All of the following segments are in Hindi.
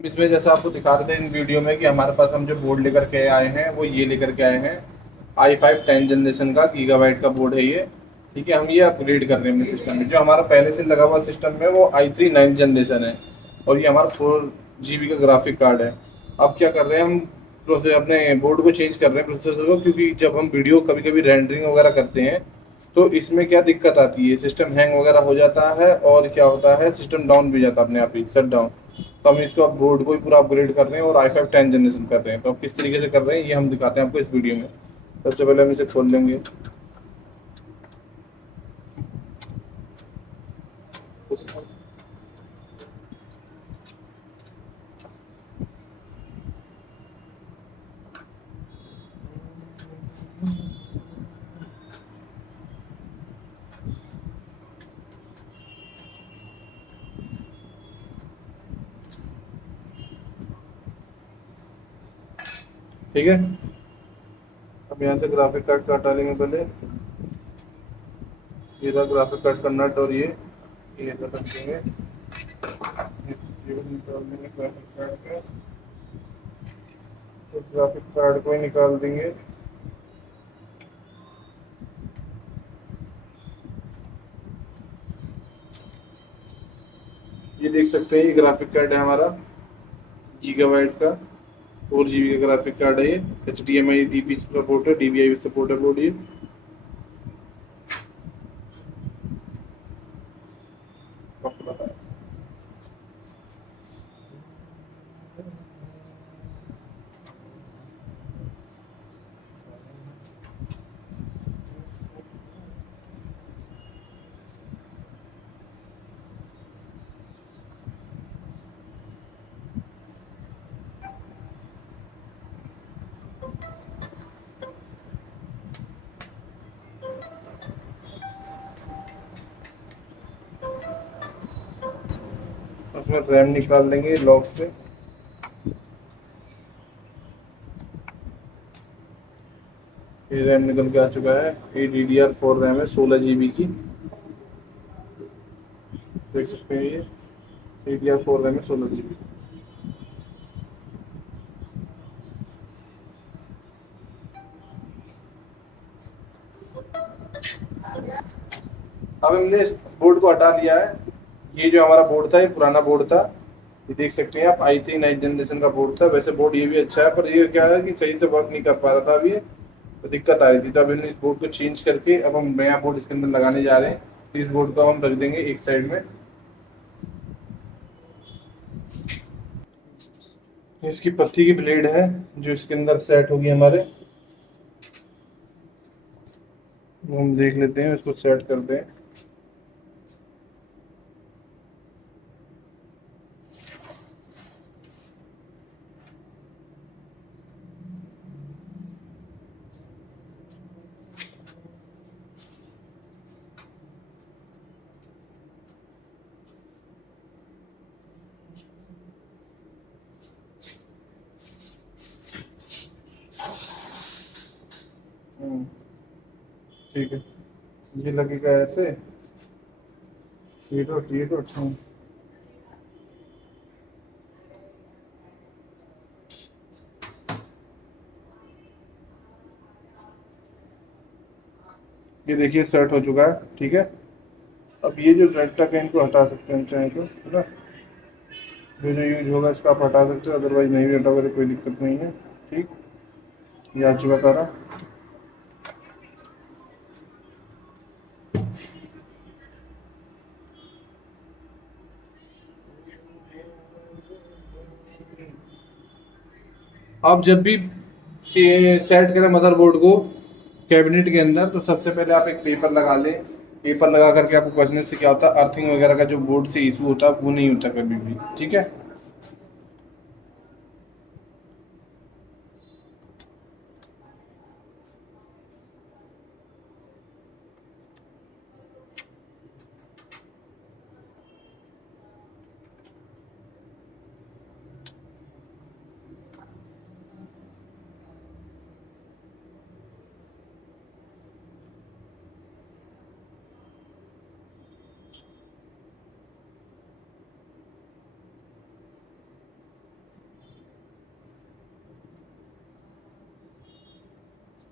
इसमें जैसा आपको दिखा रहे थे इन वीडियो में कि हमारे पास हम जो बोर्ड लेकर के आए हैं वो ये लेकर के आए हैं i5 10 जनरेशन का गीगाबाइट का बोर्ड है ये। ठीक है, हम ये अपग्रेड कर रहे हैं अपने सिस्टम में। जो हमारा पहले से लगा हुआ सिस्टम में वो i3 9th जनरेशन है और ये हमारा 4 GB का ग्राफिक कार्ड है। अब क्या कर रहे हैं हम, प्रोसेस अपने बोर्ड को चेंज कर रहे हैं प्रोसेसर को, क्योंकि जब हम वीडियो कभी कभी रेंडरिंग वगैरह करते हैं तो इसमें क्या दिक्कत आती है, सिस्टम हैंग वगैरह हो जाता है और क्या होता है सिस्टम डाउन भी जाता है अपने आप ही, शट डाउन। तो हम इसको अब बोर्ड को ही पूरा अपग्रेड कर रहे हैं और i5 10 जनरेशन कर रहे हैं। तो अब किस तरीके से कर रहे हैं ये हम दिखाते हैं आपको इस वीडियो में। सबसे पहले हम इसे खोल लेंगे। ठीक है, अब यहाँ से ग्राफिक कार्ड का हटा लेंगे पहले। ये रहा ग्राफिक कार्ड का नट और ये रख देंगे। ये निकाल देंगे ग्राफिक कार्ड का, तो ग्राफिक कार्ड को ही निकाल देंगे। ये देख सकते हैं ये ग्राफिक कार्ड है हमारा गीगाबाइट का, 4 GB का ग्राफिक कार्ड है ये। HDMI DP सपोर्ट है, DVI सपोर्ट है बोर्ड ये। उसमें रैम निकाल देंगे लॉक से। ये रैम निकल के आ चुका है। ये DDR4 रैम है 16 GB की, देख सकते हैं ये DDR4 रैम है 16 GB। अब हमने इस बोर्ड को हटा लिया है। ये जो हमारा बोर्ड था ये पुराना बोर्ड था, ये देख सकते हैं आप i3 9th जनरेशन का बोर्ड था। वैसे बोर्ड ये भी अच्छा है पर ये क्या है कि सही से वर्क नहीं कर पा रहा था अभी, तो दिक्कत आ रही थी। तो अब हमने इस बोर्ड को चेंज करके अब हम नया बोर्ड इसके अंदर लगाने जा रहे हैं। तो इस बोर्ड को हम रख देंगे एक साइड में। इसकी पत्ती की ब्लेड है जो इसके अंदर सेट होगी हमारे, वो हम देख लेते हैं, इसको सेट करते हैं। ठीक है, ये लगेगा ऐसे। ये तो ये देखिए सेट हो चुका है। ठीक है, अब ये जो रेड टक है इनको हटा सकते हैं चाहे तो, है ना। जो जो यूज होगा इसका आप हटा सकते हो, अदरवाइज नहीं भी हटाओगे तो कोई दिक्कत नहीं है। ठीक, ये आ चुका सारा। आप जब भी सेट करें मदरबोर्ड को कैबिनेट के अंदर, तो सबसे पहले आप एक पेपर लगा लें। पेपर लगा करके आपको कसने से क्या होता है, अर्थिंग वगैरह का जो बोर्ड से इशू होता है वो नहीं होता कभी भी। ठीक है,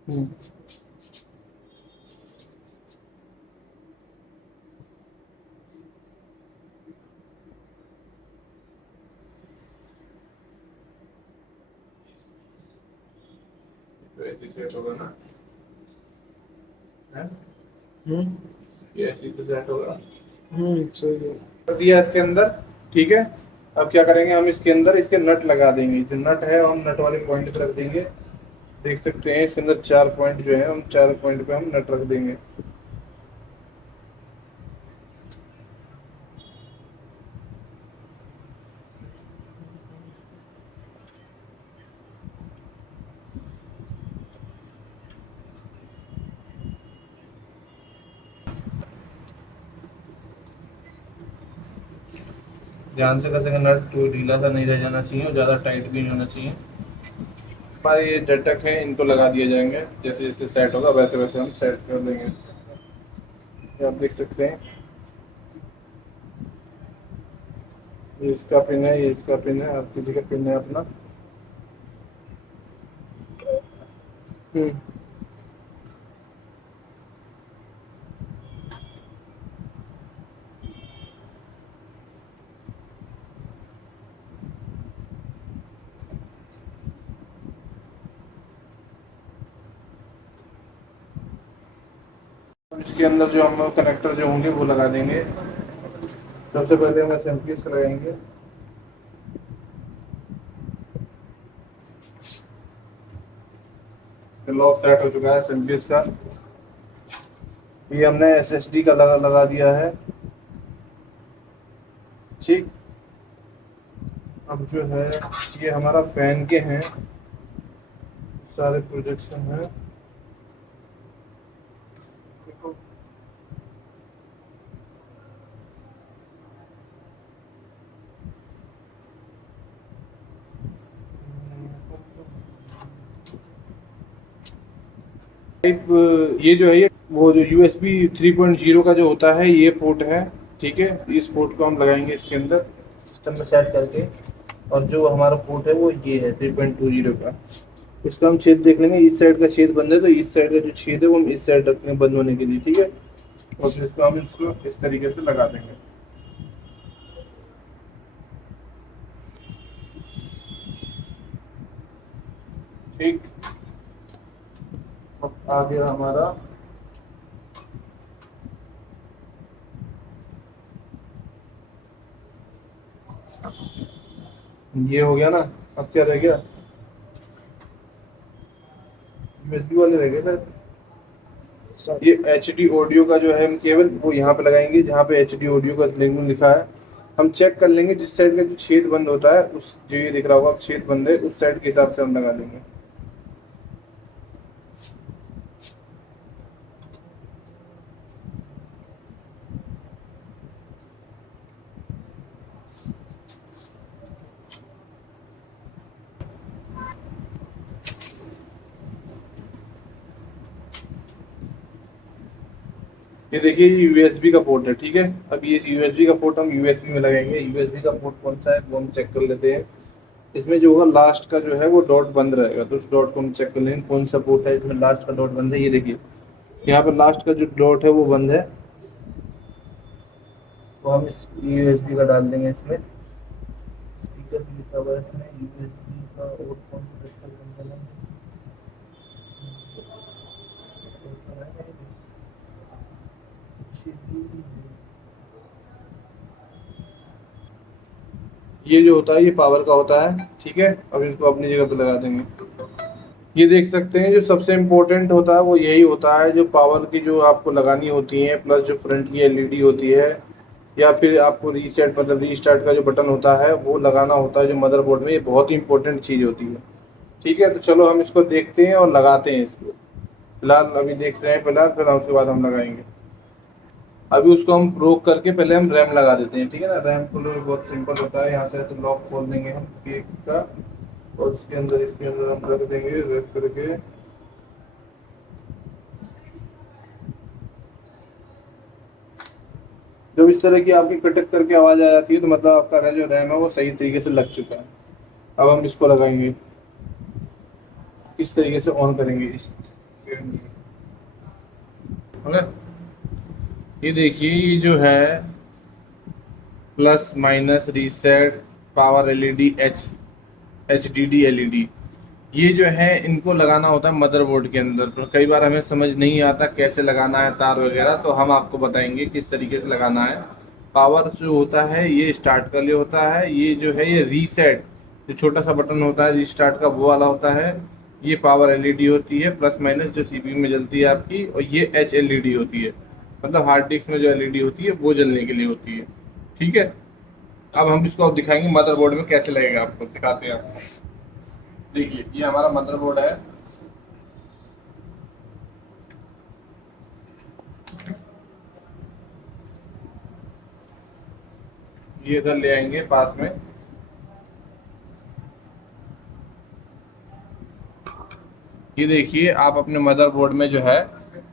हम्म। तो ऐसे सेट होगा ना, है? हम्म। ये ऐसे तो सेट होगा। सही है। कर दिया इसके अंदर, ठीक है। अब क्या करेंगे, हम इसके अंदर इसके नट लगा देंगे। जो नट है हम नट वाले पॉइंट पे रख देंगे। देख सकते हैं इसके अंदर 4 पॉइंट जो है, हम 4 पॉइंट पे हम नट रख देंगे। ध्यान से कसेंगे नट, तो ढीला सा नहीं रह जाना चाहिए और ज़्यादा टाइट भी नहीं होना चाहिए। हमारे ये झटक है, इनको लगा दिए जाएंगे। जैसे जैसे सेट होगा वैसे वैसे हम सेट कर देंगे इसको। ये आप देख सकते हैं, ये इसका पिन है, ये इसका पिन है, हर किसी का पिन है अपना। हम्म। इसके अंदर जो हम कनेक्टर जो होंगे वो लगा देंगे। सबसे पहले हम एसएमपीएस का लगाएंगे। लॉक सेट हो चुका है एसएमपीएस का। ये हमने एसएसडी का लगा दिया है, ठीक। अब जो है ये हमारा फैन के हैं, सारे प्रोजेक्शन है। देखो, टाइप ये जो है, ये वो जो यूएसबी 3.0 का जो होता है ये पोर्ट है, ठीक है। इस पोर्ट को हम लगाएंगे इसके अंदर सिस्टम में सेट करके। और जो हमारा पोर्ट है वो ये है 3.20 का। इसका हम छेद देख लेंगे, इस साइड का छेद बंद है तो इस साइड का जो छेद है वो हम इस साइड रखेंगे बंद होने के लिए, ठीक है। और फिर इसको हम इसको इस तरीके से लगा देंगे, ठीक। अब आ गया हमारा, ये हो गया ना। अब क्या रह गया, यूएसबी वाले रह गए सर। ये एच डी ऑडियो का जो है हम केबल वो यहाँ पे लगाएंगे जहाँ पे एच डी ऑडियो का लिंक लिखा है। हम चेक कर लेंगे जिस साइड का जो छेद बंद होता है, उस जो ये दिख रहा होगा छेद बंद है उस साइड के हिसाब से हम लगा देंगे। ये देखिए ये यूएसबी का पोर्ट है, ठीक है। अब ये यूएसबी का पोर्ट हम यूएसबी में लगाएंगे। यूएसबी का पोर्ट कौन सा है वो हम चेक कर लेते हैं। इसमें जो होगा लास्ट का जो है वो डॉट बंद रहेगा, तो उस डॉट को हम चेक कर लेंगे कौन सा पोर्ट है इसमें लास्ट का डॉट बंद है। ये देखिए यहाँ पर लास्ट का जो डॉट है वो बंद है, तो हम इस यूएसबी का डाल देंगे इसमें। स्पीकर भी लिखा हुआ है इसमें यूएसबी का, और कौन सा बंद है। ये जो होता है ये पावर का होता है, ठीक है। अब इसको अपनी जगह पे लगा देंगे। ये देख सकते हैं जो सबसे इम्पोर्टेंट होता है वो यही होता है, जो पावर की जो आपको लगानी होती है, प्लस जो फ्रंट की एलईडी होती है, या फिर आपको रीसेट मतलब रीस्टार्ट का जो बटन होता है वो लगाना होता है जो मदरबोर्ड में। ये बहुत ही इंपॉर्टेंट चीज़ होती है, ठीक है। तो चलो हम इसको देखते हैं और लगाते हैं इसको। फिलहाल अभी देख रहे हैं फिलहाल, फिर उसके बाद हम लगाएंगे। अभी उसको हम रोक करके पहले हम रैम लगा देते हैं, ठीक है ना। रैम को बहुत सिंपल होता है, यहाँ से ऐसे लॉक खोल देंगे हम केक का, और इसके अंदर हम रख देंगे, रख करके जब इस तरह की आपकी कटक करके आवाज़ आ जाती है तो मतलब आपका जो रैम है वो सही तरीके से लग चुका है। अब हम इसको लगाएंगे, इस तरीके से ऑन करेंगे। है ना। ये देखिए, ये जो है plus minus reset power LED H D D LED, ये जो है इनको लगाना होता है मदरबोर्ड के अंदर। पर कई बार हमें समझ नहीं आता कैसे लगाना है तार वगैरह, तो हम आपको बताएंगे किस तरीके से लगाना है। पावर जो होता है ये स्टार्ट के लिए होता है, ये जो है ये रीसेट, जो छोटा सा बटन होता है रीस्टार्ट का वो वाला होता है। ये पावर एलईडी होती है प्लस माइनस जो सीपीयू में जलती है आपकी, और ये एच एलईडी होती है, मतलब हार्ड डिस्क में जो एलईडी होती है वो जलने के लिए होती है। ठीक है, अब हम इसको दिखाएंगे मदरबोर्ड में कैसे लगेगा, आपको दिखाते हैं आपको। देखिए, ये हमारा मदरबोर्ड है। ये इधर ले आएंगे पास में। ये देखिए, आप अपने मदरबोर्ड में जो है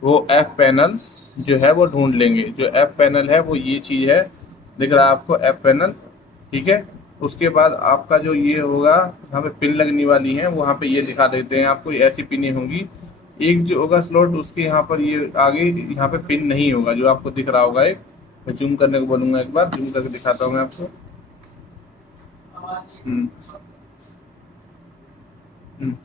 वो एफ पैनल जो है वो ढूंढ लेंगे। जो एफ पैनल है वो ये चीज़ है, दिख रहा है आपको एफ पैनल। ठीक है, उसके बाद आपका जो ये होगा जहाँ पे पिन लगने वाली है वहाँ पे ये दिखा देते हैं आपको, ऐसी पिनें होंगी। एक जो होगा स्लॉट उसके यहाँ पर ये आगे यहाँ पे पिन नहीं होगा, जो आपको दिख रहा होगा एक। मैं जूम करने को बोलूँगा, एक बार जूम करके दिखाता हूँ मैं आपको। हम्म हम्म,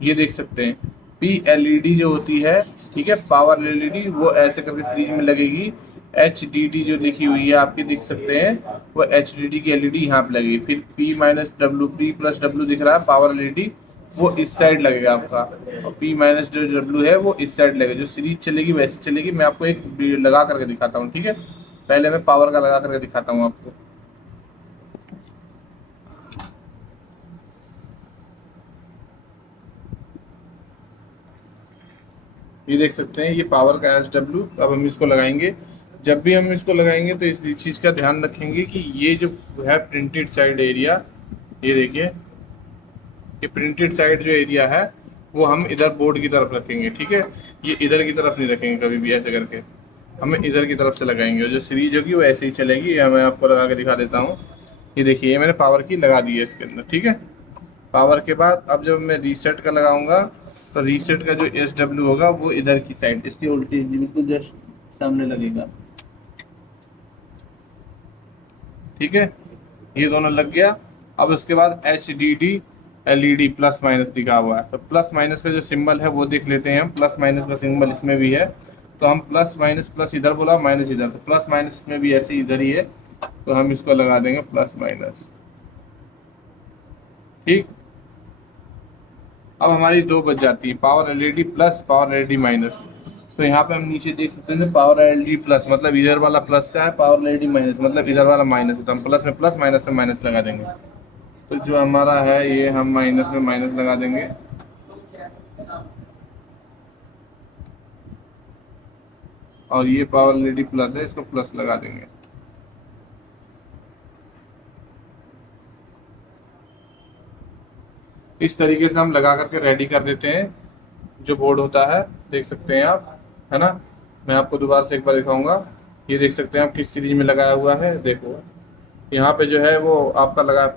ये देख सकते हैं पी एलईडी जो होती है, ठीक है, पावर एलईडी, वो ऐसे करके सीरीज में लगेगी। एच डी डी जो लिखी हुई है आपकी दिख सकते हैं, वो एच डी डी की एलईडी यहाँ पे लगेगी। फिर P minus W, P plus W दिख रहा है पावर एलईडी, वो इस साइड लगेगा आपका। और पी माइनस जो डब्ल्यू है वो इस साइड लगेगा। जो सीरीज चलेगी वैसी चलेगी। मैं आपको एक लगा करके दिखाता हूँ, ठीक है। पहले मैं पावर का लगा करके दिखाता हूँ आपको। ये देख सकते हैं, ये पावर का एस डब्ल्यू। अब हम इसको लगाएंगे। जब भी हम इसको लगाएंगे तो इस चीज़ का ध्यान रखेंगे कि ये जो है प्रिंटेड साइड एरिया, ये देखिए, ये प्रिंटेड साइड जो एरिया है वो हम इधर बोर्ड की तरफ रखेंगे। ठीक है, ये इधर की तरफ नहीं रखेंगे कभी भी, ऐसे करके हमें इधर की तरफ से लगाएंगे। और जो सीरीज होगी वो ऐसे ही चलेगी। ये मैं आपको लगा के दिखा देता हूँ। ये देखिए, ये मैंने पावर की लगा दी है इसके अंदर। ठीक है, पावर के बाद अब जब मैं रीसेट का लगाऊंगा तो रीसेट का जो एस डब्ल्यू होगा वो इधर की साइड, इसकी उल्टी बिल्कुल जस्ट सामने लगेगा। ठीक है, ये दोनों लग गया। अब उसके बाद H D D L E D plus minus दिखा हुआ है, तो प्लस माइनस का जो सिंबल है वो देख लेते हैं हम। प्लस माइनस का सिंबल इसमें भी है, तो हम प्लस माइनस, प्लस इधर बोला माइनस इधर, तो प्लस माइनस इसमें भी ऐसे इधर ही है, तो हम इसको लगा देंगे प्लस माइनस। ठीक, अब हमारी दो बच जाती है, power LED plus, power LED minus. तो यहाँ पे हम नीचे देख सकते हैं पावर एलईडी प्लस, मतलब इधर वाला प्लस का है, पावर एलईडी माइनस मतलब इधर वाला माइनस है। तो हम प्लस में प्लस, माइनस में माइनस लगा देंगे। तो जो हमारा है ये हम माइनस में माइनस लगा देंगे। और ये पावर एलईडी प्लस है, इसको प्लस लगा देंगे। इस तरीके से हम लगा करके रेडी कर देते हैं जो बोर्ड होता है। देख सकते हैं आप, है ना। मैं आपको दोबारा से एक बार दिखाऊंगा। ये देख सकते हैं आप किस सीरीज में लगाया हुआ है। देखो, यहाँ पे जो है वो आपका लगा है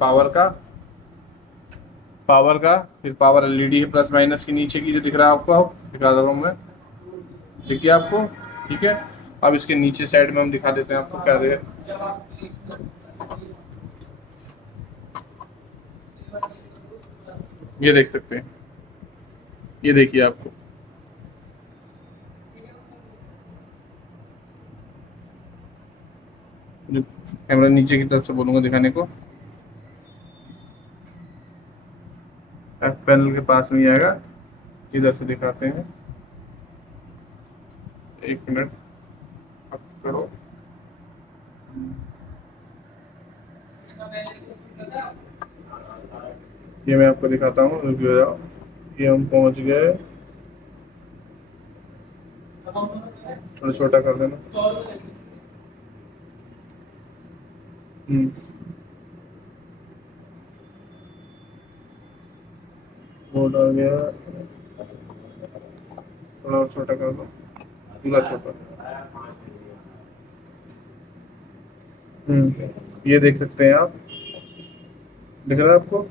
पावर का, फिर पावर एलईडी है प्लस माइनस के नीचे की जो दिख रहा है आपको, दिखा रहा हूँ मैं, देखिए आपको। ठीक है, अब इसके नीचे साइड में हम दिखा देते हैं आपको क्या है। ये देख सकते हैं, ये देखिए आपको, जो कैमरा नीचे की तरफ से बोलूंगा दिखाने को, एफ पैनल के पास नहीं आएगा, इधर से दिखाते हैं। एक मिनट अब करो। ये मैं आपको दिखाता हूँ, रुक जाओ। ये हम पहुंच गए, थोड़ा छोटा कर देना। हम्म, बोर्ड आ गया, थोड़ा और छोटा कर दो, पूरा छोटा। ये देख सकते हैं आप, दिख रहा है आपको।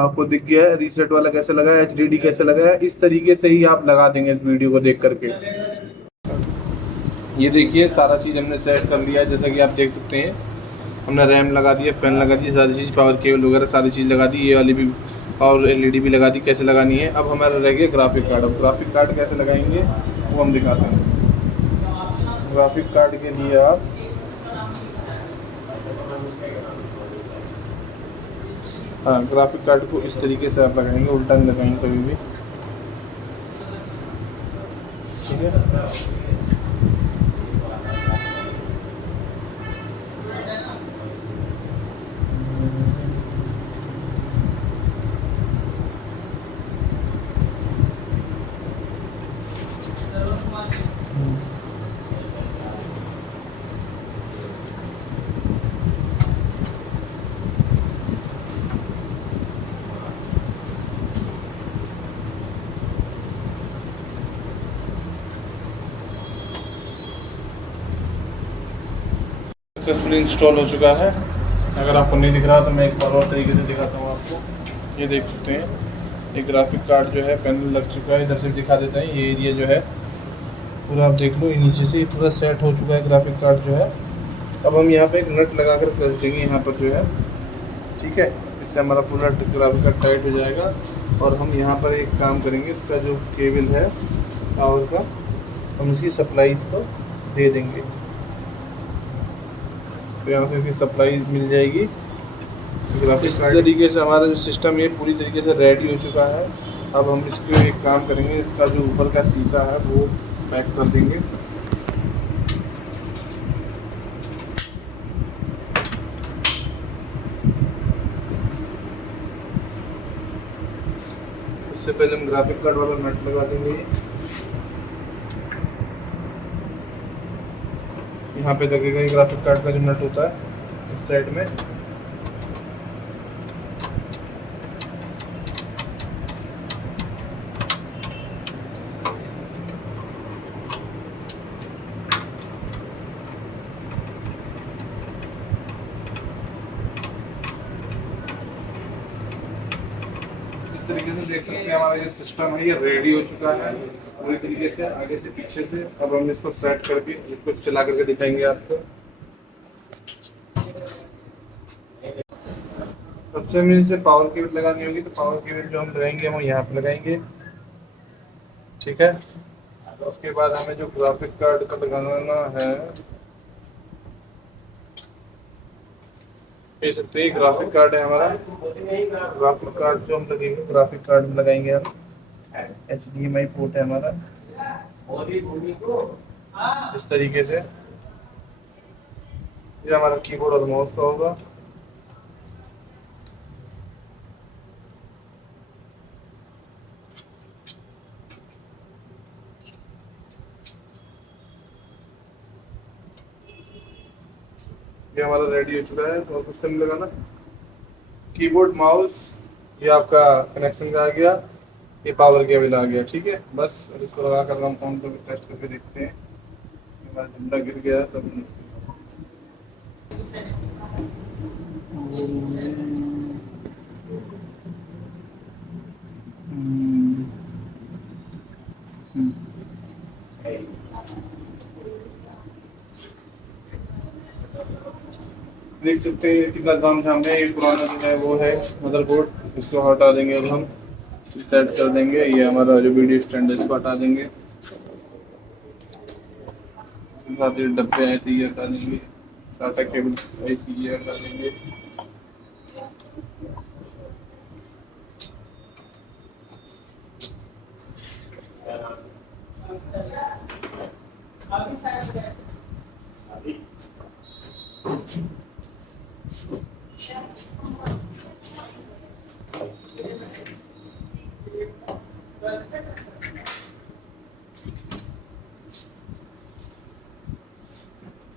आपको दिख गया है रीसेट वाला कैसे लगा है, एचडीडी कैसे लगा है, इस तरीके से ही आप लगा देंगे इस वीडियो को देख करके। ये देखिए सारा चीज़ हमने सेट कर लिया है, जैसा कि आप देख सकते हैं। हमने रैम लगा दी है, फैन लगा दी, सारी चीज़ पावर केबल वगैरह सारी चीज़ लगा दी, ये वाली भी पावर एलईडी भी लगा दी, कैसे लगानी है। अब हमारा रह गया ग्राफिक कार्ड। अब ग्राफिक कार्ड कैसे लगाएंगे वो हम दिखाते हैं। ग्राफिक कार्ड के लिए आप हाँ, ग्राफिक कार्ड को इस तरीके से आप लगाएंगे, उल्टा नहीं लगाएंगे कभी भी, ठीक है। सक्सेसफुली इंस्टॉल हो चुका है। अगर आपको नहीं दिख रहा तो मैं एक बार और तरीके से दिखाता हूँ आपको। ये देख सकते हैं ये ग्राफिक कार्ड जो है पैनल लग चुका है। इधर से दिखा देते हैं, ये एरिया जो है पूरा आप देख लो, ये नीचे से पूरा सेट हो चुका है ग्राफिक कार्ड जो है। अब हम यहाँ पे एक नट लगा कर कस देंगे यहाँ पर जो है, ठीक है। इससे हमारा पूरा ग्राफिक कार्ड टाइट हो जाएगा। और हम यहाँ पर एक काम करेंगे, इसका जो केबल है पावर का, हम इसकी सप्लाई इसको दे देंगे, तो यहाँ से इसकी सप्लाई मिल जाएगी ग्राफिक्स। इस तरीके से हमारा जो सिस्टम है पूरी तरीके से रेडी हो चुका है। अब हम इसके एक काम करेंगे, इसका जो ऊपर का शीशा है वो पैक कर देंगे। उससे पहले हम ग्राफिक कार्ड वाला नट लगा देंगे। यहाँ पे लगेगा ये ग्राफिक कार्ड का जो नट होता है इस साइड में। इस तरीके से देख सकते हैं हमारा ये सिस्टम है, ये रेडी हो चुका है पूरी तरीके से, आगे से पीछे से। अब हम इसको सेट करके इसको चला करके दिखाएंगे आपको। सबसे हमें इसे पावर केबल लगानी होगी, तो पावर केबल जो हम लगाएंगे वो यहाँ पे लगाएंगे, ठीक है। उसके बाद हमें जो ग्राफिक कार्ड का लगाना है, देख सकते हैं ग्राफिक कार्ड है हमारा। ग्राफिक कार्ड जो हम लगेंगे, ग्राफिक कार्ड में लगाएंगे हम, HDMI पोर्ट है हमारा इस तरीके से। ये हमारा कीबोर्ड और माउस का होगा। ये हमारा रेडी हो चुका है, और कुछ तो नहीं लगाना। कीबोर्ड माउस ये आपका कनेक्शन का आ गया, ये पावर केबल आ गया, ठीक है। बस इसको लगा कर हम फोन पर टेस्ट करके देखते हैं। हमारा झंडा गिर गया तब देख सकते हैं कितना दाम झाम है। ये पुराना जो है वो है मदरबोर्ड, इसको हटा देंगे। अब हम सेट कर देंगे। ये हमारा जो वीडियो स्टैंड है इसको हटा देंगे। इसके साथ ये डब्बे आए थे ये हटा देंगे। साटा केबल आई थी ये हटा देंगे।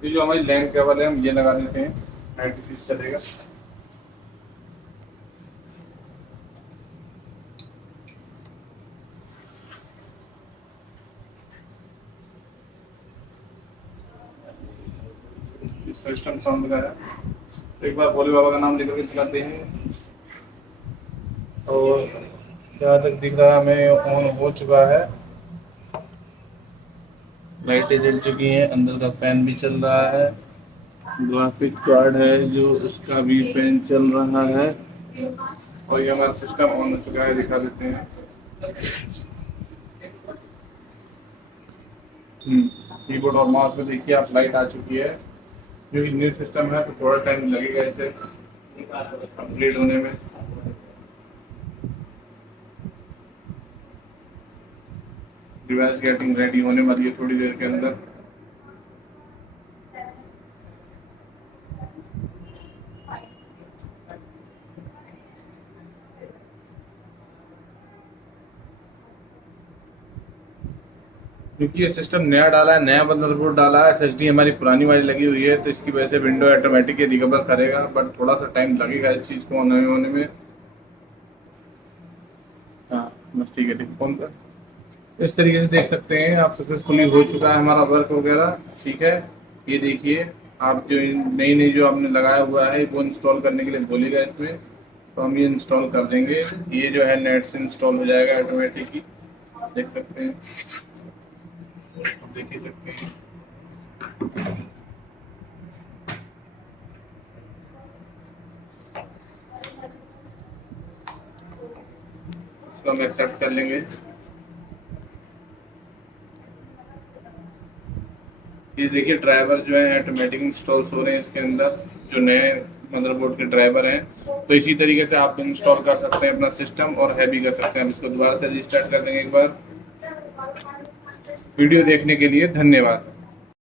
ये जो हमारी लैंड केबल है हम ये लगा देते हैं, 96 चलेगा। सिस्टम साउंड का है। एक बार भोले बाबा का नाम लेकर के चलाते हैं। और जहाँ तक दिख रहा है हमें ऑन हो चुका है, लाइटें जल चुकी हैं, अंदर का फैन भी चल रहा है, ग्राफिक कार्ड है जो उसका भी फैन चल रहा है, और ये हमारा सिस्टम ऑन हो चुका है, दिखा देते हैं। कीबोर्ड और माउस में देखिए आप लाइट आ चुकी है। क्योंकि न्यू सिस्टम है तो थोड़ा टाइम लगेगा इसे अपग्रेड होने में। डिवाइस गेटिंग रेडी होने वाली है थोड़ी देर के अंदर। क्योंकि ये सिस्टम नया डाला है, नया मदरबोर्ड डाला है, एसएसडी हमारी पुरानी वाली लगी हुई है, तो इसकी वजह से विंडो ऑटोमेटिक रिकवर करेगा, बट थोड़ा सा टाइम लगेगा इस चीज़ को होने में। हाँ बस ठीक है, ठीक फोन कर। इस तरीके से देख सकते हैं आप सक्सेसफुली हो चुका है हमारा वर्क वगैरह। ठीक है, ये देखिए आप जो नई नई जो आपने लगाया हुआ है वो इंस्टॉल करने के लिए बोलेगा इसमें, तो हम ये इंस्टॉल कर देंगे। ये जो है नेट से इंस्टॉल हो जाएगा ऑटोमेटिकली, देख सकते हैं, देख ही सकते हैं। इसको हम एक्सेप्ट कर लेंगे। ये देखिए ड्राइवर जो है ऑटोमेटिक इंस्टॉल हो रहे हैं इसके अंदर, जो नए मदरबोर्ड के ड्राइवर हैं। तो इसी तरीके से आप इंस्टॉल कर सकते हैं अपना सिस्टम और हैवी कर सकते हैं। हम इसको दोबारा से रिस्टार्ट कर देंगे एक बार। वीडियो देखने के लिए धन्यवाद।